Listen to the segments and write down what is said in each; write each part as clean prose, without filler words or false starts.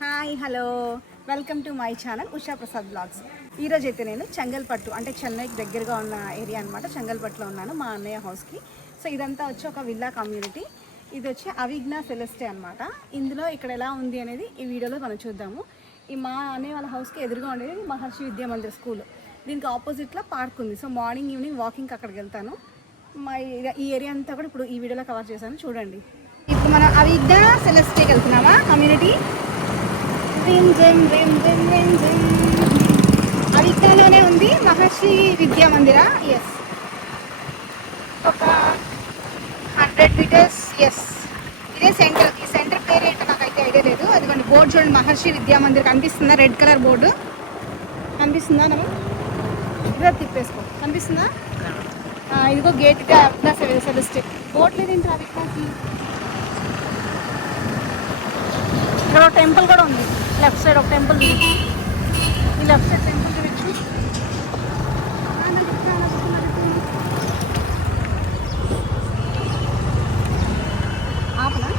Hi hello welcome to my channel Usha Prasad blogs. ఈరోజు అయితే నేను చెంగల్పట్టు అంటే చెన్నైకి దగ్గరగా ఉన్న ఏరియా అనమాట. చెంగల్పట్టులో ఉన్నాను మా అన్నయ్య హౌస్కి. సో ఇదంతా వచ్చి ఒక విల్లా కమ్యూనిటీ. ఇది వచ్చి అవిజ్ఞా సెలెస్టే అనమాట. ఇందులో ఇక్కడ ఎలా ఉంది అనేది ఈ వీడియోలో మనం చూద్దాము. ఈ మా అన్నయ్య వాళ్ళ హౌస్కి ఎదురుగా ఉండేది మహర్షి విద్యా మందిర్ స్కూల్. దీనికి ఆపోజిట్లో పార్క్ ఉంది. సో మార్నింగ్ ఈవినింగ్ వాకింగ్కి అక్కడికి వెళ్తాను. ఈ ఏరియా అంతా కూడా ఇప్పుడు ఈ వీడియోలో కవర్ చేశాను, చూడండి. ఇప్పుడు మనం అవిజ్ఞా సెలెస్టేకి వెళ్తున్నామా కమ్యూనిటీ. అవిజ్ఞాలోనే ఉంది మహర్షి విద్యా మందిర. ఎస్, ఒక 100 మీటర్స్. ఎస్, ఇదే సెంటర్. ఈ సెంటర్ పేరు ఏంటో నాకైతే ఐడియా లేదు. అదిగోండి బోర్డు చూడండి, మహర్షి విద్యా మందిర్ కనిపిస్తుందా? రెడ్ కలర్ బోర్డు కనిపిస్తుందా? ఇదే తిప్పేసుకో, కనిపిస్తుందా? ఇదిగో గేట్గా అవిజ్ఞా సెలెస్టే. బోర్డు లేదు ఏంటి అవిజ్ఞాకి. ఇక్కడ ఒక టెంపుల్ కూడా ఉంది. లెఫ్ట్ సైడ్ ఒక టెంపుల్. ఈ లెఫ్ట్ సైడ్ టెంపుల్ చూడొచ్చు. ఆపనా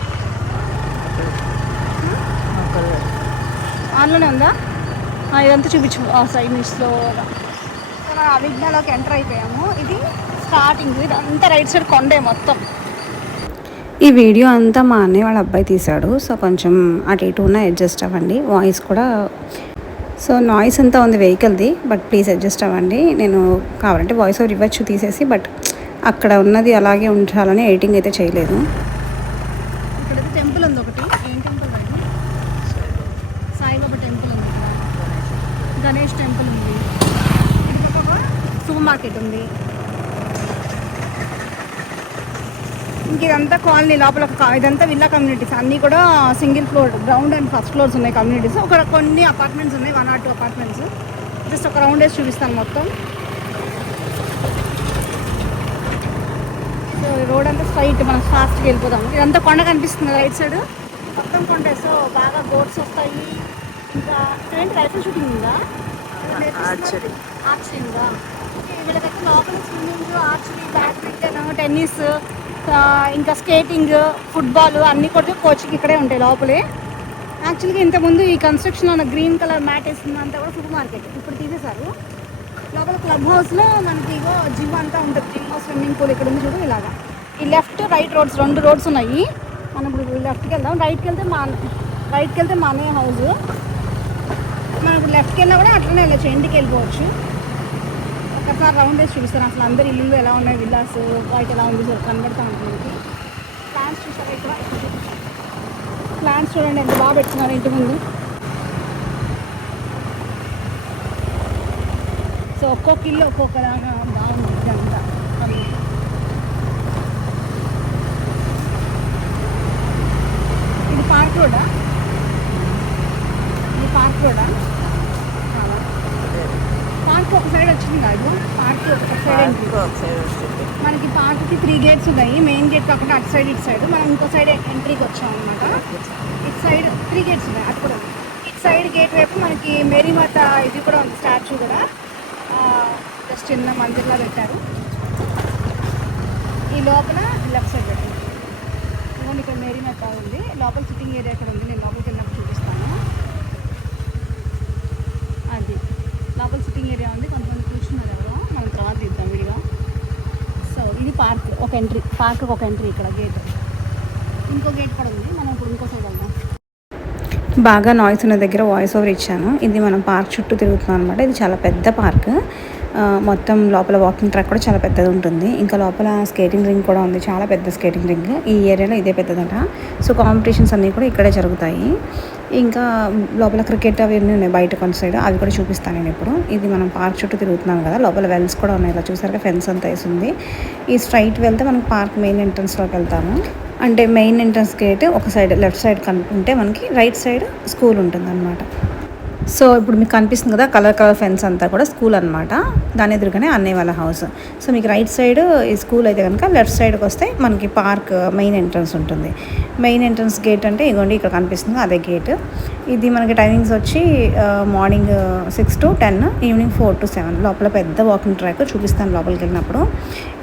ఆన్లోనే ఉందా? ఇదంతా చూపించు ఆ సైడ్ నుంచి స్లోగా. మనం అవిజ్ఞాలోకి ఎంటర్ అయిపోయాము. ఇది స్టార్టింగ్. ఇదంతా రైట్ సైడ్ కొండే మొత్తం. ఈ వీడియో అంతా మా అన్నయ్య వాళ్ళ అబ్బాయి తీశాడు. సో కొంచెం అటు ఇటు ఉన్న అడ్జస్ట్ అవ్వండి. వాయిస్ కూడా, సో నాయిస్ అంతా ఉంది వెహికల్ది, బట్ ప్లీజ్ అడ్జస్ట్ అవ్వండి. నేను కావాలంటే వాయిస్ ఓవర్ ఇవ్వచ్చు తీసేసి, బట్ అక్కడ ఉన్నది అలాగే ఉంచాలని ఎడిటింగ్ అయితే చేయలేదు. ఇక్కడ టెంపుల్ ఉంది ఒకటి. ఏం టెంపుల్ అండి? సాయిబాబా టెంపుల్ ఉంది. గణేష్ టెంపుల్ ఉంది. సూపర్ మార్కెట్ ఉంది. ఇంక ఇదంతా కాలనీ లోపల. ఇదంతా విల్లా కమ్యూనిటీస్. అన్నీ కూడా single floor, ground and first floors ఉన్నాయి కమ్యూనిటీస్. ఒక కొన్ని అపార్ట్మెంట్స్ ఉన్నాయి, 1 or 2 అపార్ట్మెంట్స్. జస్ట్ ఒక రౌండ్ వేసి చూపిస్తాను మొత్తం. సో రోడ్ అంతా స్ట్రైట్, మనం ఫాస్ట్గా వెళ్ళిపోతాము. ఇదంతా కొండ కనిపిస్తుంది రైట్ సైడ్, మొత్తం కొండ. సో బాగా బోట్స్ వస్తాయి. ఇంకా ఏంటి రైఫిల్ షూటింగ్ ఉందా? ఆర్చరీ ఉందా? వీళ్ళకైతే లోపల స్విమ్మింగ్, ఆర్చరీ, బ్యాడ్మింటన్, టెన్నిస్, ఇంకా స్కేటింగ్, ఫుట్బాల్ అన్నీ కూడా కోచింగ్ ఇక్కడే ఉంటాయి లోపలే. యాక్చువల్గా ఇంతకుముందు ఈ కన్స్ట్రక్షన్ ఉన్న గ్రీన్ కలర్ మ్యాట్ వేసిందంతా కూడా సూపర్ మార్కెట్. ఇప్పుడు తీసేశారు. లోపల క్లబ్ హౌస్లో మనకి ఇగో జిమ్ అంతా ఉంటుంది. జిమ్, స్విమ్మింగ్ పూల్ ఇక్కడ ఉంది చూడు. ఇలాగా ఈ లెఫ్ట్ రైట్ రోడ్స్, 2 రోడ్స్ ఉన్నాయి. మనం ఇప్పుడు లెఫ్ట్కి వెళ్దాం. రైట్కి వెళ్తే మా అన్నయ్య హౌస్. మనం ఇప్పుడు లెఫ్ట్కి వెళ్ళినా కూడా అట్లనే వెళ్ళచ్చు, ఇంటికి వెళ్ళిపోవచ్చు. ఒకసారి రౌండ్ వేసి చూపిస్తాను అసలు అందరు ఇల్లు ఎలా ఉన్నాయి, విల్లాస్ బయట ఎలా ఉంది కనబడతా ఉంటుంది. ప్లాంట్స్ చూసారా? ఇక్కడ ప్లాంట్స్ చూడండి ఎంత బాగా పెట్టుకున్నారు ఇంటి ముందు. సో ఒక్కొక్క ఇల్లు ఒక్కొక్కలాగా బాగుంది ఇదంతా. ఇది పార్క్ రోడా? పార్క్ ఒక సైడ్ వచ్చింది కాదు. పార్క్ ఒక సైడ్ మనకి పార్క్కి 3 గేట్స్ ఉన్నాయి. మెయిన్ గేట్ కాకుండా అటు సైడ్ ఇటు సైడ్. మనం ఇంకో సైడ్ ఎంట్రీకి వచ్చాం అనమాట. ఇటు సైడ్ 3 గేట్స్ ఉన్నాయి. అటు కూడా ఇటు సైడ్ గేట్ వైపు మనకి మేరీమాత ఇది కూడా ఉంది, స్టాచ్యూ కూడా. జస్ట్ చిన్న మందిర్లా పెట్టారు. ఈ లోపల లెఫ్ట్ సైడ్ పెట్టారు. ఇవ్వండి, ఇక్కడ మేరీమాత ఉంది. లోపల సిట్టింగ్ ఏరియా ఇక్కడ ఉంది. నేను లోపలికి వెళ్ళినప్పుడు చూపిస్తాను. అది లోపల సిట్టింగ్ ఏరియా ఉంది. కొంతమంది కూర్చున్నారు ఎవరో, మనం తర్వాత తీద్దాం వీడియో. సో ఇది పార్క్ ఒక ఎంట్రీ. పార్క్ ఒక ఎంట్రీ. ఇక్కడ గేట్, ఇంకో గేట్ కూడా ఉంది. మనం ఇప్పుడు ఇంకో సైడ్ వెళ్దాం. బాగా నాయిస్ ఉన్న దగ్గర వాయిస్ ఓవర్ ఇచ్చాను. ఇది మనం పార్క్ చుట్టూ తిరుగుతున్నాం అనమాట. ఇది చాలా పెద్ద పార్క్. మొత్తం లోపల వాకింగ్ ట్రాక్ కూడా చాలా పెద్దది ఉంటుంది. ఇంకా లోపల స్కేటింగ్ రింగ్ కూడా ఉంది, చాలా పెద్ద స్కేటింగ్ రింగ్. ఈ ఏరియాలో ఇదే పెద్దదట. సో కాంపిటీషన్స్ అన్నీ కూడా ఇక్కడే జరుగుతాయి. ఇంకా లోపల క్రికెట్ అవి అన్నీ ఉన్నాయి బయట కొంత సైడ్, అవి కూడా చూపిస్తాను నేను ఇప్పుడు. ఇది మనం పార్క్ చుట్టూ తిరుగుతున్నాం కదా, లోపల వెల్స్ కూడా ఉన్నాయి. ఇలా చూసారుగా ఫెన్స్ అంతా వేసింది. ఈ స్ట్రైట్ వెళ్తే మనం పార్క్ మెయిన్ ఎంట్రన్స్లోకి వెళ్తాము. అంటే మెయిన్ ఎంట్రన్స్ గేట్ ఒక సైడ్ లెఫ్ట్ సైడ్ కనుకుంటే మనకి రైట్ సైడ్ స్కూల్ ఉంటుంది అనమాట. సో ఇప్పుడు మీకు కనిపిస్తుంది కదా కలర్ ఫెన్స్ అంతా కూడా స్కూల్ అనమాట. దాని ఎదురుగానే అన్నయ్య వాళ్ళ హౌస్. సో మీకు రైట్ సైడ్ ఈ స్కూల్ అయితే కనుక లెఫ్ట్ సైడ్కి వస్తే మనకి పార్క్ మెయిన్ ఎంట్రన్స్ ఉంటుంది. మెయిన్ ఎంట్రన్స్ గేట్ అంటే ఇగోండి ఇక్కడ కనిపిస్తుంది అదే గేట్. ఇది మనకి టైమింగ్స్ వచ్చి మార్నింగ్ 6 to 10, ఈవినింగ్ 4 to 7. లోపల పెద్ద వాకింగ్ ట్రాక్ చూపిస్తాను లోపలికి వెళ్ళినప్పుడు.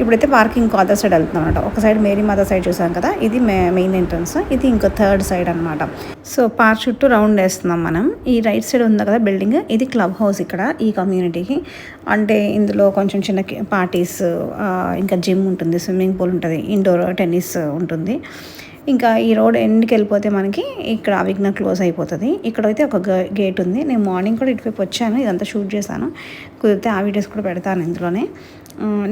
ఇప్పుడైతే పార్కింగ్ అదర్ సైడ్ వెళ్తున్నాం అనమాట. ఒక సైడ్ మేరీ మాత సైడ్ చూసాం కదా, ఇది మెయిన్ ఎంట్రన్స్, ఇది ఇంకో థర్డ్ సైడ్ అనమాట. సో పార్క్ చుట్టూ రౌండ్ వేస్తున్నాం మనం. ఈ రైట్ సైడ్ ఉంది కదా బిల్డింగ్, ఇది క్లబ్ హౌస్ ఇక్కడ ఈ కమ్యూనిటీకి. అంటే ఇందులో కొంచెం చిన్న పార్టీస్, ఇంకా జిమ్ ఉంటుంది, స్విమ్మింగ్ పూల్ ఉంటుంది, ఇండోర్ టెన్నిస్ ఉంటుంది. ఇంకా ఈ రోడ్ ఎండ్కి వెళ్ళిపోతే మనకి ఇక్కడ అవిఘ్న క్లోజ్ అయిపోతుంది. ఇక్కడైతే ఒక గేట్ ఉంది. నేను మార్నింగ్ కూడా ఇటువైపు వచ్చాను, ఇదంతా షూట్ చేశాను. కుదిరితే ఆ వీడియోస్ కూడా పెడతాను ఇందులోనే.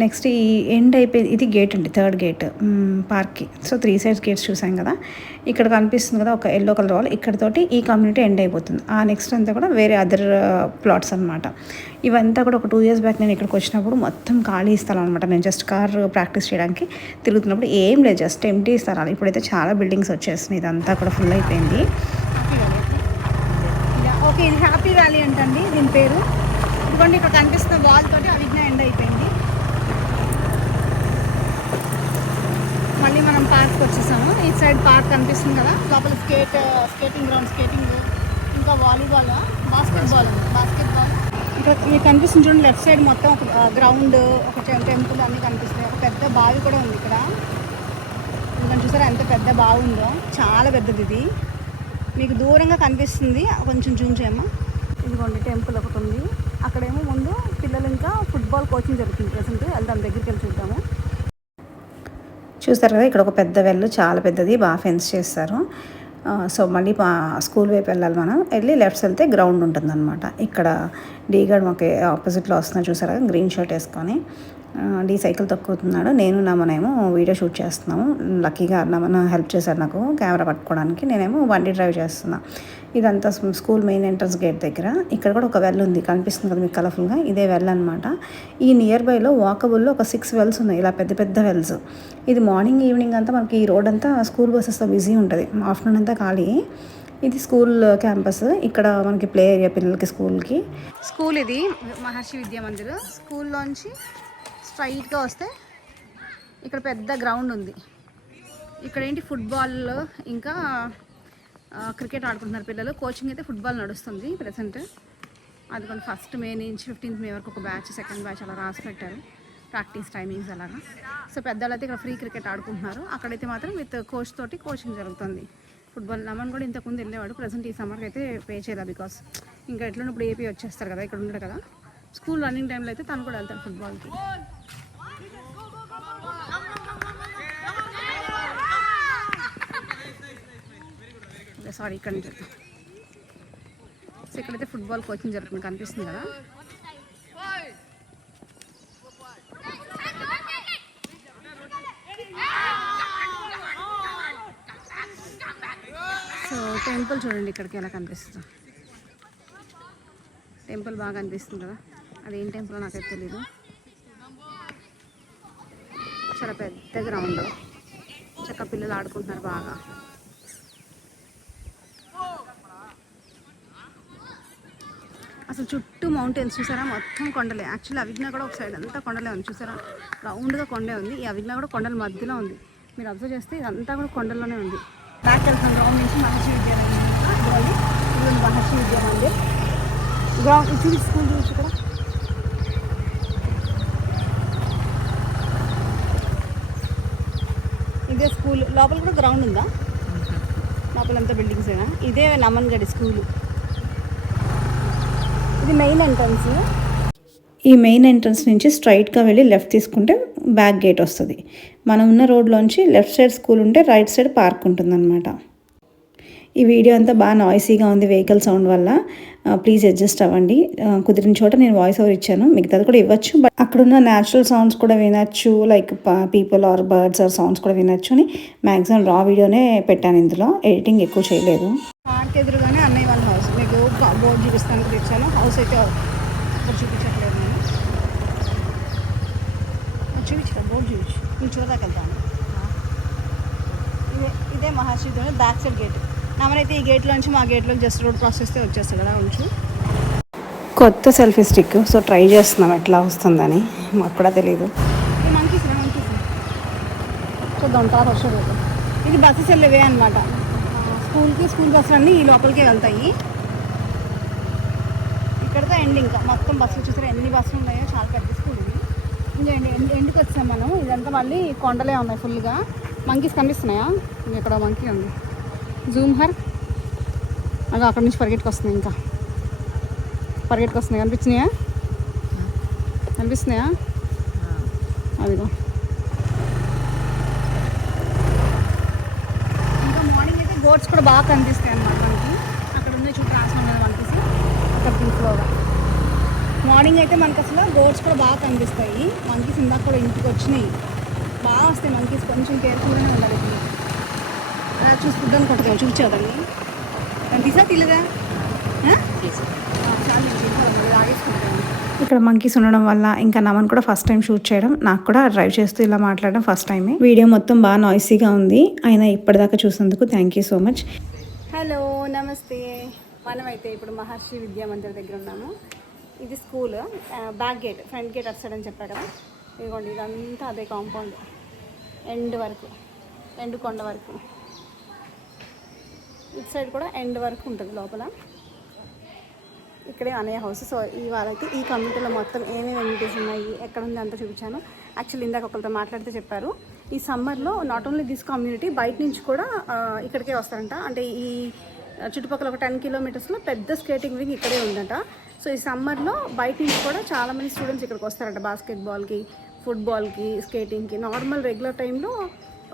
నెక్స్ట్ ఈ ఎండ్ అయిపోయి ఇది గేట్ అండి, థర్డ్ గేట్ పార్క్కి. సో 3 sides గేట్స్ చూసాం కదా. ఇక్కడ కనిపిస్తుంది కదా ఒక ఎల్లో కలర్ వాల్, ఇక్కడతోటి ఈ కమ్యూనిటీ ఎండ్ అయిపోతుంది. ఆ నెక్స్ట్ అంతా కూడా వేరే అదర్ ప్లాట్స్ అనమాట. ఇవంతా కూడా ఒక 2 years బ్యాక్ నేను ఇక్కడికి వచ్చినప్పుడు మొత్తం ఖాళీ స్థలం అనమాట. నేను జస్ట్ కార్ ప్రాక్టీస్ చేయడానికి తిరుగుతున్నప్పుడు ఏం లేదు, జస్ట్ ఎంటీ స్థలాలు. ఇప్పుడైతే చాలా బిల్డింగ్స్ వచ్చేస్తున్నాయి, ఇదంతా కూడా ఫుల్ అయిపోయింది. ఓకే, ఇది హ్యాపీ వ్యాలీ అంటండి దీని పేరు. ఇదిగోండి ఇక్కడ కనిపిస్తున్న వాల్ తోటి అవిఘ్న ఎండ్ అయిపోయింది. మళ్ళీ మనం పార్క్కి వచ్చేసాము. ఈ సైడ్ పార్క్ కనిపిస్తుంది కదా, లోపల స్కేటింగ్ గ్రౌండ్, స్కేటింగ్, ఇంకా వాలీబాల్, బాస్కెట్బాల్. ఇక్కడ మీకు కనిపిస్తుంది చూడండి, లెఫ్ట్ సైడ్ మొత్తం ఒక గ్రౌండ్, ఒక టెంపుల్ అన్నీ కనిపిస్తాయి. ఒక పెద్ద బావి కూడా ఉంది ఇక్కడ. ఇంకా చూసారా ఎంత పెద్ద బావి ఉందో, చాలా పెద్దది ఇది. మీకు దూరంగా కనిపిస్తుంది, కొంచెం జూమ్ చేయమ్మా. ఇదిగోండి టెంపుల్ ఒకటి ఉంది. అక్కడేమో ముందు పిల్లలు ఇంకా ఫుట్బాల్ కోచింగ్ జరుగుతుంది ప్రెసెంట్. వెళ్దాం, దగ్గరికి వెళ్ళి చూద్దాము. చూస్తారు కదా ఇక్కడ ఒక పెద్ద వెల్, చాలా పెద్దది, బాగా ఫెన్స్ చేస్తారు. సో మళ్ళీ స్కూల్ వైపు వెళ్ళాలి మనం. వెళ్ళి లెఫ్ట్స్ వెళ్తే గ్రౌండ్ ఉంటుందన్నమాట. ఇక్కడ డీగాడ్ మాకు ఆపోజిట్లో వస్తున్నా చూసారా, గ్రీన్ షర్ట్ వేసుకొని. డీ సైకిల్ తొక్కుతున్నాడు. నేను నమ్మనేమో వీడియో షూట్ చేస్తున్నాము. లక్కీగా నమ్మన హెల్ప్ చేశారు నాకు కెమెరా పట్టుకోవడానికి. నేనేమో బండి డ్రైవ్ చేస్తున్నా. ఇదంతా స్కూల్ మెయిన్ ఎంట్రన్స్ గేట్ దగ్గర. ఇక్కడ కూడా ఒక వెల్ ఉంది, కనిపిస్తుంది కదా మీకు కలర్ఫుల్గా, ఇదే వెల్ అనమాట. ఈ నియర్ బైలో వాకబుల్లో ఒక 6 wells ఉన్నాయి, ఇలా పెద్ద పెద్ద వెల్స్. ఇది మార్నింగ్ ఈవినింగ్ అంతా మనకి ఈ రోడ్ అంతా స్కూల్ బస్సెస్తో బిజీ ఉంటుంది, ఆఫ్టర్నూన్ అంతా ఖాళీ. ఇది స్కూల్ క్యాంపస్. ఇక్కడ మనకి ప్లే ఏరియా పిల్లలకి, స్కూల్ ఇది మహర్షి విద్యా మందిర్. స్కూల్లోంచి స్ట్రైట్గా వస్తే ఇక్కడ పెద్ద గ్రౌండ్ ఉంది. ఇక్కడ ఏంటి ఫుట్బాల్ ఇంకా క్రికెట్ ఆడుకుంటున్నారు పిల్లలు. కోచింగ్ అయితే ఫుట్బాల్ నడుస్తుంది ప్రెసెంట్. అది కొన్ని 1st May నుంచి 15th May వరకు ఒక బ్యాచ్, సెకండ్ బ్యాచ్ అలా రాసి పెట్టారు ప్రాక్టీస్ టైమింగ్స్ అలాగా. సో పెద్దలు అయితే ఇక్కడ ఫ్రీ క్రికెట్ ఆడుకుంటున్నారు. అక్కడైతే మాత్రం విత్ కోచ్ తోటి కోచింగ్ జరుగుతుంది ఫుట్బాల్. నమన్ కూడా ఇంతకుముందు వెళ్ళేవాడు, ప్రజెంట్ ఈ సమ్మర్కి అయితే పే చేయాలి. బికాస్ ఇంకా ఎట్లా ఇప్పుడు ఏపీ వచ్చేస్తారు కదా, ఇక్కడ ఉండడు కదా. స్కూల్ రన్నింగ్ టైంలో అయితే తను కూడా వెళ్తాడు ఫుట్బాల్కి. సారీ, ఇక్కడ నుంచి. సో ఇక్కడైతే ఫుట్బాల్ కోచింగ్ జరుగుతుంది, కనిపిస్తుంది కదా. సో టెంపుల్ చూడండి ఇక్కడికి ఎలా కనిపిస్తుంది. టెంపుల్ బాగా అనిపిస్తుంది కదా. అదేం టెంపుల్ నాకైతే తెలీదు. చాలా పెద్ద గ్రౌండ్, చక్కగా పిల్లలు ఆడుకుంటున్నారు బాగా. అసలు చుట్టూ మౌంటైన్స్ చూసారా, మొత్తం కొండలే. యాక్చువల్లీ అవిఘ్న కూడా ఒక సైడ్ అంతా కొండలే ఉంది చూసారా, రౌండ్గా కొండే ఉంది. ఈ అవిఘ్న కూడా కొండల మధ్యలో ఉంది. మీరు అబ్జర్వ్ చేస్తే ఇదంతా కూడా కొండల్లోనే ఉంది. బ్యాక్ వెళ్తుంది గ్రౌండ్ నుంచి మహర్షి విద్యా మందిర్. మహర్షి విద్యా మందిర్ గ్రౌండ్ చూసి స్కూల్ చూసి కూడా. ఇదే స్కూల్. లోపల కూడా గ్రౌండ్ ఉందా? లోపలంతా బిల్డింగ్సేనా? ఇదే నమన్గడి స్కూలు. ఇది మెయిన్ ఎంట్రన్స్. ఈ మెయిన్ ఎంట్రన్స్ నుంచి స్ట్రైట్గా వెళ్ళి లెఫ్ట్ తీసుకుంటే బ్యాక్ గేట్ వస్తుంది. మనం ఉన్న రోడ్లోంచి లెఫ్ట్ సైడ్ స్కూల్ ఉంటే రైట్ సైడ్ పార్క్ ఉంటుందన్నమాట. ఈ వీడియో అంతా బాగా నాయిసీగా ఉంది వెహికల్ సౌండ్ వల్ల, ప్లీజ్ అడ్జస్ట్ అవ్వండి. కుదిరిన చోట నేను వాయిస్ ఓవర్ ఇచ్చాను, మిగతాది కూడా ఇవ్వచ్చు. బట్ అక్కడున్న న్యాచురల్ సౌండ్స్ కూడా వినొచ్చు, like people or birds or sounds కూడా వినొచ్చు అని మ్యాక్సిమం రా వీడియోనే పెట్టాను. ఇందులో ఎడిటింగ్ ఎక్కువ చేయలేదు. పార్క్ ఎదురుగానే అన్నయ్య వాళ్ళ హౌస్. మీకు బోర్డు చూపిస్తాను తెచ్చాను. హౌస్ అయితే అక్కడ చూపించట్లేదు నేను. చూపించా బోర్డు చూపించు, నేను చూడదాకా వెళ్తాను. ఇదే మహర్షి బ్యాక్ సైడ్ గేట్. నమనైతే ఈ గేట్లోంచి మా గేట్లోకి జస్ట్ రోడ్ క్రాస్ చేస్తే వచ్చేస్తాడు కదా ఉంచు. కొత్త సెల్ఫీ స్టిక్, సో ట్రై చేస్తున్నాం ఎట్లా వస్తుందని, మాకు కూడా తెలియదు. మంకీస్ చూద్దాం తర్వాత వచ్చేది. ఇది బస్సెస్ వెళ్ళేవే అనమాట. స్కూల్ బస్సులు అన్నీ ఈ లోపలికే వెళ్తాయి. ఇక్కడితో ఎండ్, ఇంకా మొత్తం బస్సులు చూసారు ఎన్ని బస్సులు ఉన్నాయో, చాలా పెద్ద స్కూల్ ఇది. ఇంకా ఎండ్కి వచ్చాం మనం. ఇదంతా మళ్ళీ కొండలే ఉన్నాయి ఫుల్గా. మంకీస్ కనిపిస్తున్నాయా? ఇక్కడ మంకీ ఉంది, జూమ్ హర్. అలా అక్కడి నుంచి పరిగెట్టుకొస్తున్నాయి, ఇంకా పరిగెట్టుకొస్తున్నాయి. కనిపించినాయా? అదిగో. ఇంకా మార్నింగ్ అయితే గోడ్స్ కూడా బాగా కనిపిస్తాయి అన్నమాట మనకి. అక్కడ ఉన్నాయి చూడు, ట్రాన్స్ఫార్మర్ మీద మంకీస్ అక్కడ పింక్లోగా. మార్నింగ్ అయితే మనకి అసలు గోడ్స్ కూడా బాగా కనిపిస్తాయి. మంకీస్ ఇందాక కూడా ఇంటికి వచ్చినాయి, బాగా వస్తాయి మంకీస్. కొంచెం కేర్ఫుల్గానే ఉండాలి. అలా చూసుకుంటాను కొట్టగా చూపించేవాళ్ళని కనిపిస్తా తిల్లగా చాలా ఆగేసుకుంటాను. ఇక్కడ మంకీస్ ఉండడం వల్ల ఇంకా నమన్ కూడా ఫస్ట్ టైం షూట్ చేయడం, నాకు కూడా డ్రైవ్ చేస్తూ ఇలా మాట్లాడడం ఫస్ట్ టైమే. వీడియో మొత్తం బాగా నాయిసీగా ఉంది, అయినా ఇప్పటిదాకా చూసినందుకు thank you so much. Hello, నమస్తే. మనమైతే ఇప్పుడు మహర్షి విద్యా మందిర్ దగ్గర ఉన్నాము. ఇది school back gate, front gate అటు సైడ్ అని చెప్పా కదా. ఇదిగోండి, ఇదంతా అదే కాంపౌండ్ ఎండ్ వరకు, ఎండ్ కొండ వరకు. ఇటు సైడ్ కూడా ఎండ్ వరకు ఉంటుంది లోపల. ఇక్కడే అనే హౌస్. సో ఇవాళ అయితే ఈ కమ్యూనిటీలో మొత్తం ఏమేమి ఎమ్యూనిటీస్ ఉన్నాయి, ఎక్కడ ఉంది అంతా చూపించాను. యాక్చువల్లీ ఇందాక ఒకరితో మాట్లాడితే చెప్పారు, ఈ సమ్మర్లో నాట్ ఓన్లీ దిస్ కమ్యూనిటీ, బయట నుంచి కూడా ఇక్కడికే వస్తారంట. అంటే ఈ చుట్టుపక్కల ఒక 10 కిలోమీటర్స్లో పెద్ద స్కేటింగ్ రింగ్ ఇక్కడే ఉందంట. సో ఈ సమ్మర్లో బయట నుంచి కూడా చాలామంది స్టూడెంట్స్ ఇక్కడికి వస్తారంట, బాస్కెట్బాల్కి, ఫుట్బాల్కి, స్కేటింగ్కి. నార్మల్ రెగ్యులర్ టైంలో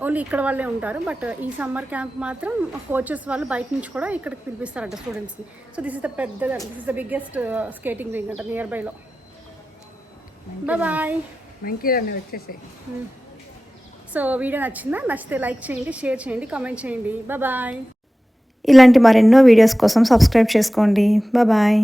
ఓన్లీ ఇక్కడ వాళ్ళే ఉంటారు, బట్ ఈ సమ్మర్ క్యాంప్ మాత్రం కోచెస్ వాళ్ళు బయట నుంచి కూడా ఇక్కడికి పిలిపిస్తారంట స్టూడెంట్స్ని. So this is the biggest skating ring అంట నియర్ బైలో. బాయ్. మంకీలన్నీ వచ్చేసాయి. సో వీడియో నచ్చిందా? నచ్చితే లైక్ చేయండి, షేర్ చేయండి, కామెంట్ చేయండి. బాయ్. ఇలాంటి మరెన్నో వీడియోస్ కోసం సబ్స్క్రైబ్ చేసుకోండి. బాయ్.